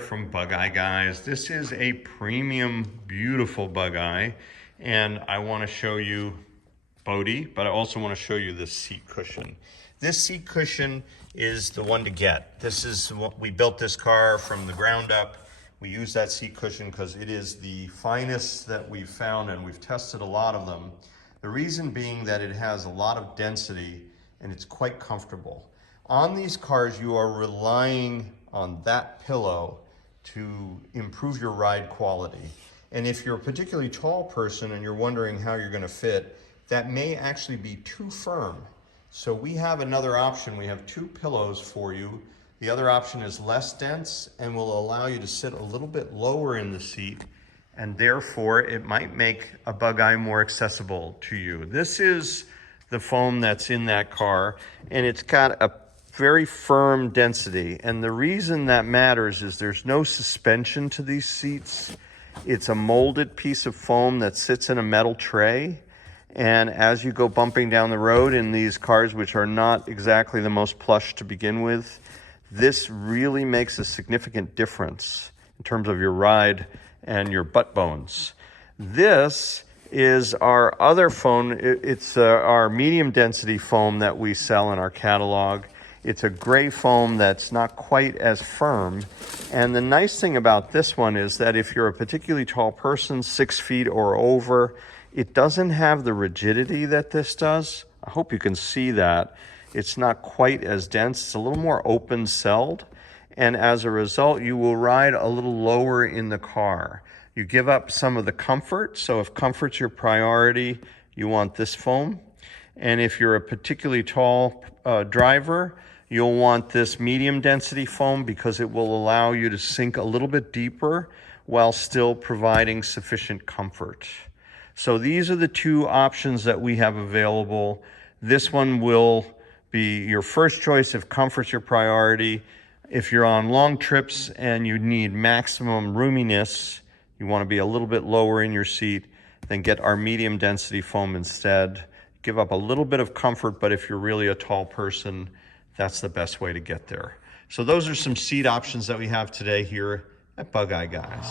from Bug Eye Guys. This is a premium, beautiful Bug Eye, and I want to show you Bodhi, but I also want to show you this seat cushion. This seat cushion is the one to get. This is what we built this car from the ground up. We use that seat cushion because it is the finest that we've found, and we've tested a lot of them. The reason being that it has a lot of density and it's quite comfortable. On these cars, you are relying on that pillow to improve your ride quality. And if you're a particularly tall person and you're wondering how you're going to fit, that may actually be too firm. So we have another option. We have two pillows for you. The other option is less dense and will allow you to sit a little bit lower in the seat, and therefore it might make a Bug Eye more accessible to you. This is the foam that's in that car, and it's got a very firm density. And the reason that matters is there's no suspension to these seats. It's a molded piece of foam that sits in a metal tray. And as you go bumping down the road in these cars, which are not exactly the most plush to begin with, this really makes a significant difference in terms of your ride and your butt bones. This is our other foam. It's our medium density foam that we sell in our catalog. It's a gray foam that's not quite as firm. And the nice thing about this one is that if you're a particularly tall person, 6 feet or over, it doesn't have the rigidity that this does. I hope you can see that. It's not quite as dense. It's a little more open-celled. And as a result, you will ride a little lower in the car. You give up some of the comfort. So if comfort's your priority, you want this foam. And if you're a particularly tall driver, you'll want this medium density foam because it will allow you to sink a little bit deeper while still providing sufficient comfort. So these are the two options that we have available. This one will be your first choice if comfort's your priority. If you're on long trips and you need maximum roominess, you want to be a little bit lower in your seat, then get our medium density foam instead. Give up a little bit of comfort, but if you're really a tall person, that's the best way to get there. So those are some seat options that we have today here at Bug Eye Guys.